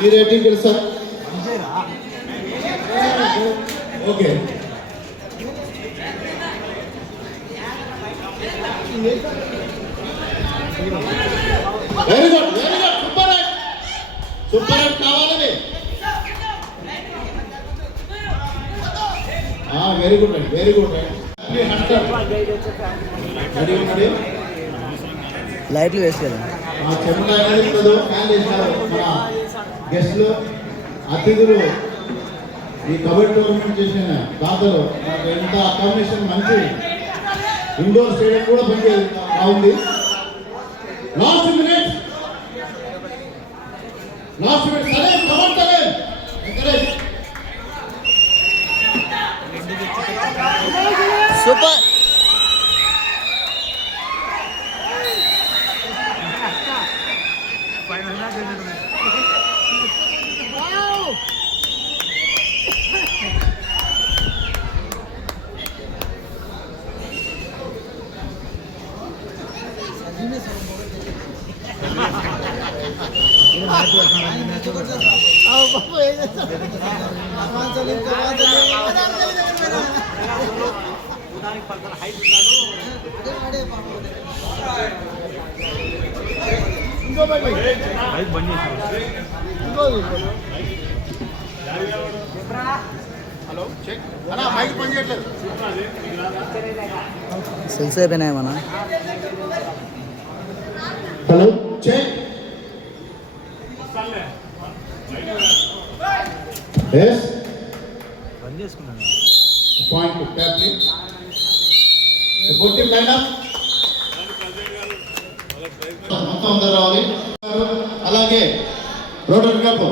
మీ రేటింగ్ తెలుసా? Okay very good super hit కావాలని. Very good అండి వెరీ గుడ్ అండి. లైట్లు వేసి కదా చెమట అనేది ఫ్యాన్ చేసినారు మన గెస్ట్లు అతిథులు. ఈ కబడ్డీ టోర్నమెంట్ చేసిన దాతలు మనకు ఎంత అకామిడేషన్ మంచి ఇండోర్ స్టేడియం కూడా పనిచేది బాగుంది. లాస్ట్ మినిట్ సరే కబడ్డీ సూపర్. హలో చెక్ అన్నా మైక్ పని చేయట్లేదు. సెల్స్ అయిపోయినాయి మన. హలో చెక్ ఎస్ పని చేసుకున్నాను. పాయింట్ ట్యాప్ని ఫోర్టీన్ లైన్ అప్ మొత్తం అందరూ రావాలి. అలాగే రోటరీ క్లబ్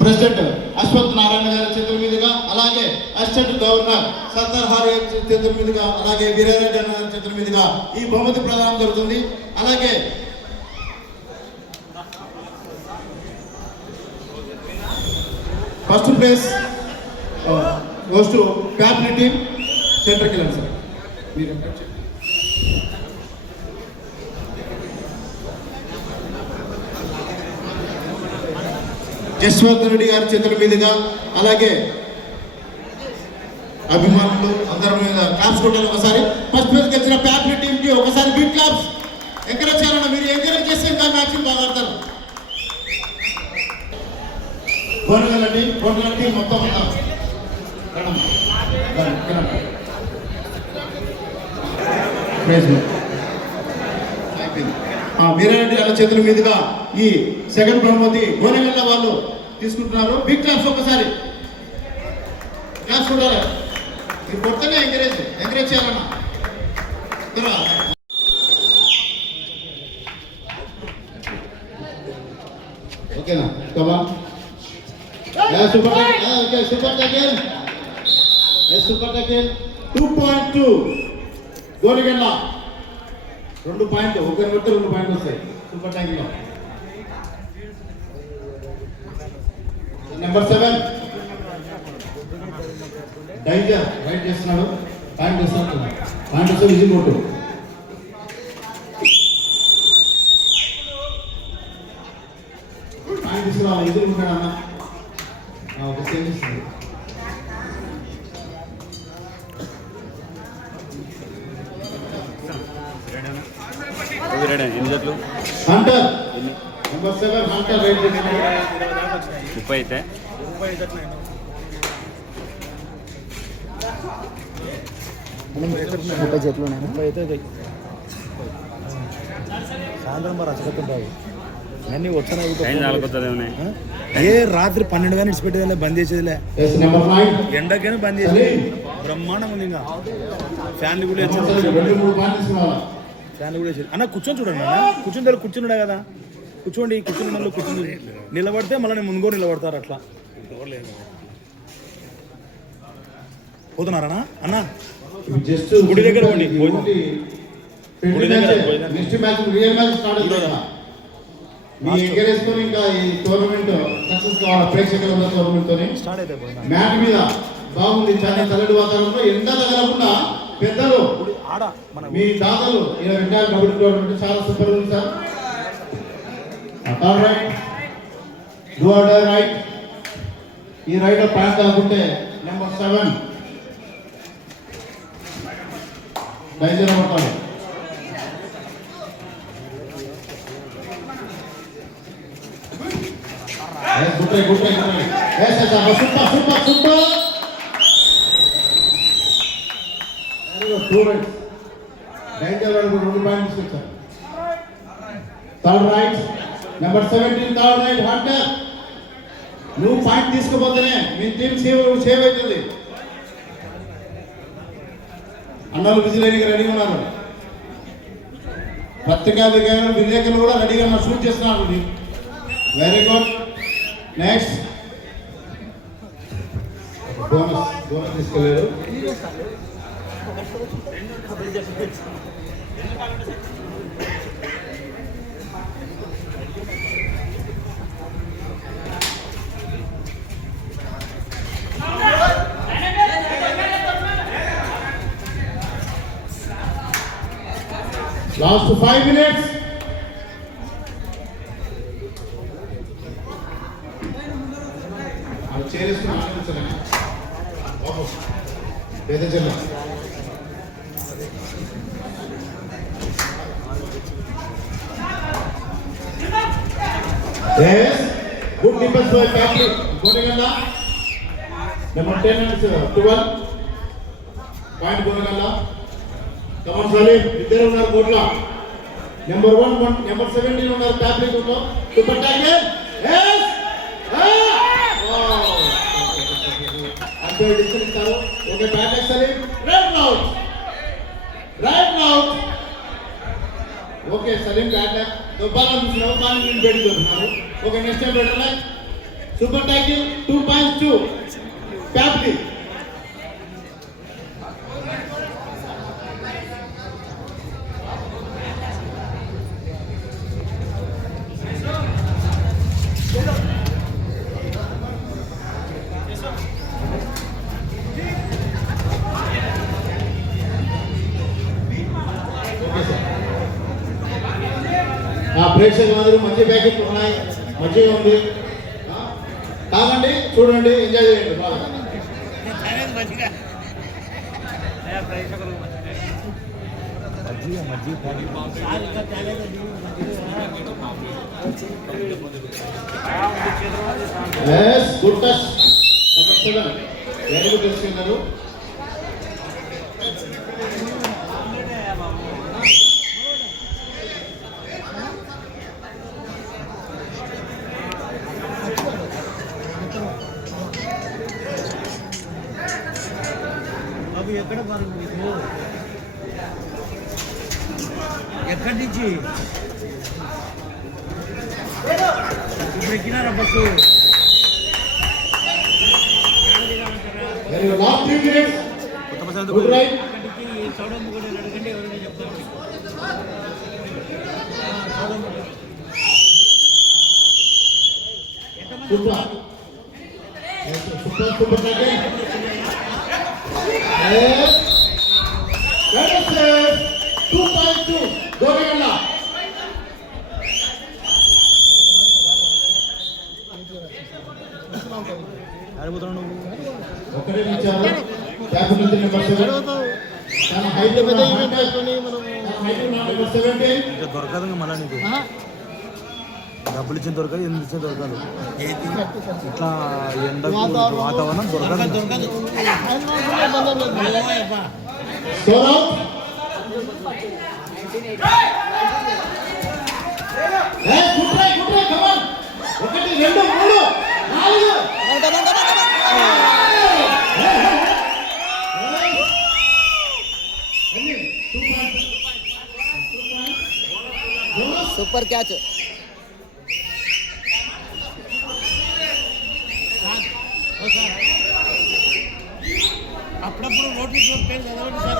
ప్రెసిడెంట్ అశ్వత్ నారాయణ గారి చేతుల మీదుగా, అలాగే అసిస్టెంట్ గవర్నర్ సర్దార్ హారి చేతుల మీదుగా, అలాగే వీరారెడ్డి అన్న గారి చేతుల మీదుగా ఈ బహుమతి ప్రదానం జరుగుతుంది. అలాగే first place goes to family team. సెంటర్కి వెళ్ళండి సార్. మీరు జస్వంత్ రెడ్డి గారి చేతుల మీదుగా, అలాగే అభిమానులు అందరి మీద క్లాప్స్ కొట్టాలి ఒకసారి. ఫస్ట్ ప్లేస్ గెలిచిన ఫ్యామిలీ టీమ్ కి ఒకసారి బిగ్ క్లాప్స్. ఎంకరేజ్ చేయాలన్నా, మీరు ఎంకరేజ్ చేస్తే ఇంకా మ్యాచ్ బాగా ఆడతారు. కోనగల్ టీం మొత్తం వీరారెడ్డి అన్న చేతుల మీదుగా ఈ సెకండ్ బహుమతి గోనగల్ల వాళ్ళు తీసుకుంటున్నారు. బిగ్ క్లాప్స్ ఒకసారి క్లాప్స్ ఉండాలి. మీరు కొత్తనే ఎంకరేజ్ చేయాలన్నా. ఓకేనా కమా సూపర్ టెకెల్ 2.2 గోనగల్ల 2 పాయింట్. ఒకరి కొడితే 2 పాయింట్లు వస్తాయి సూపర్ ట్యాంక్ లో. నెంబర్ 7 డైజర్ రైట్ చేస్తున్నాడు. పాయింట్ వస్తే విజిల్ కొట్టు. పాయింట్ తీసుకురా విజిల్ కొట్టాడు అన్న. ఒక సేమ్ ఇస్తుంది. హంటర్ నెంబర్ 7 హంటర్ రైట్ చేస్తున్నాడు. 30 అయితే 30 చేతులు ఉన్నాయి. 30 అయితే సాయంత్రం బాగా రసగతుంటాయి అన్నీ వచ్చాయి. ఏ రాత్రి 12 కానీ ఇచ్చిపెట్టేదిలే, బంద్ చేసేదిలే. ఎండకైనా బంద్ చేసేది. బ్రహ్మాండం ఉంది. ఇంకా ఫ్యాన్లు కూడా అన్న కూర్చొని చూడండి అన్న. కూర్చున్నాడు కదా, కూర్చోండి. కూర్చుని నిలబడితే మళ్ళీ నేను ముందు నిలబడతారు. అట్లా పోతున్నారా అన్న? గుడి దగ్గర పోండి. గుడి దగ్గర ఇంకా ఈ టోర్నమెంట్ సక్సెస్ కావాలి. ప్రేక్షకుల టోర్నమెంట్ స్టార్ట్ అయితే మ్యాట్ మీద బాగుంది. చాలా చల్లటి వాతావరణంలో ఎండ తగలకుండా పెద్దలు మీ దాదాలు ఇలా వింటారు. కబడ్డీ టోర్నమెంట్ చాలా సూపర్ ఉంది sir. Do or die raid. ఈ రైట్ ప్యాంట్ కాకుంటే నెంబర్ 7 డైజర్ పడతాడు. గుట్టే సూపర్ సూపర్ సూపర్. డైజర్ వరకు 2 పాయింట్స్ ఇచ్చారు. Third raid number 17 third raid hunter. నువ్వు పాయింట్ తీసుకుపోతేనే మీ టీం సేవ్ అవుతుంది. అన్నలు విజిలేనికి రెడీగా ఉన్నారు. పత్రికాధికారులు విలేకరులు కూడా రెడీగా షూట్ చేస్తున్నారు. Very good. నెక్స్ట్ బోనస్ తీసుకెళ్ళారు. Last 5 minutes. I'll chair is not answering. Oh, better challa. Yes, good defense by Patrick. Gonagalla. Number 10 and 12. Point Gonagalla. Come on, Salim. Iddharu unnaru botla. Number 1, number 17 unnaru Patrick unnaru. Super Tiger. Yes. Oh. Until distance istaru. Okay, Patrick Salim. Right out. Okay, Salim Patrick. Dobala dusna pani min bedi donaru. Okay, next time better like Super Tiger 2 points 2. Patrick. ప్రేక్షకులందరూ మంచి ప్యాకెట్లు ఉన్నాయి, మంచిగా ఉంది. తాగండి, చూడండి, ఎంజాయ్ చేయండి బాగా. Good touch. వెరీ గుడ్ తెలుసుకున్నారు. ఎక్కడ బాగా మీకు ఎక్కడి నుంచి ఇప్పుడు ఎక్కినారా బస్సు? సౌడమ్మ కూడా అడగండి, ఎవరైనా చెప్తారు. దొరకదు మళ్ళా నీకు డబ్బులు ఇచ్చిన దొరకదు, ఎందుకు ఇచ్చిన దొరకదు. ఇట్లా ఎండకు వాతావరణం దొరకదు. ఒకటి 2 3 4 సూపర్ క్యాచ్. అప్పుడప్పుడు నోటీస్ పేరు చదవండి సార్.